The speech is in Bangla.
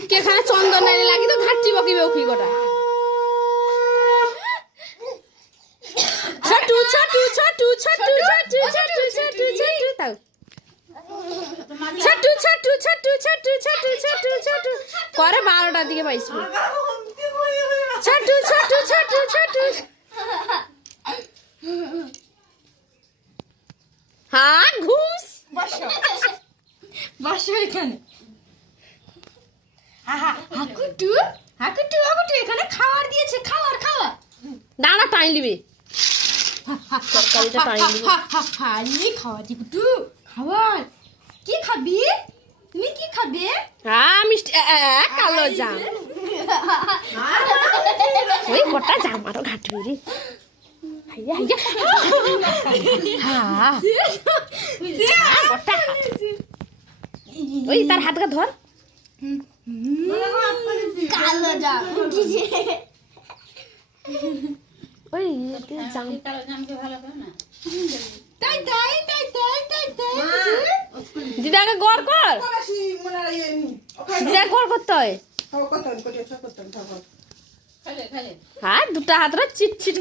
ঠিক এখানে চন্দন নাইলে লাগি তো ঘাটটি বকিবে উখি গোটা ছোটু ছোটু ছোটু ছোটু ছোটু ছোটু ছোটু ছোটু তাও ছোটু ছোটু ছোটু ছোটু ছোটু ছোটু ছোটু করে 12টার দিকে পাইছি ছোটু ছোটু ছোটু ছোটু হ্যাঁ ঘুষ বসো এখানে হাকুটু হাকুটু হাকুটু এখানে খাবার দিয়েছে খাবার খাবার দাঁড়া টাইম দিবি তরকারিটা টাইম দিবি খাবার দিকুটু খাবার কি খাবি তুমি কি খাবে হ্যাঁ মিষ্টি কালো জাম ওই গোটা জাম আরো ঘাটবি রে হাইয়া হাইয়া হ্যাঁ গোটা ওই তার হাতটা ধর কালো জাম ওই জাম তাই তাই তাই তাই তাই তাই দিদাকে গড় কর দিদা গড় করতে হয় হ্যাঁ দুটা হাতটা চিট চিট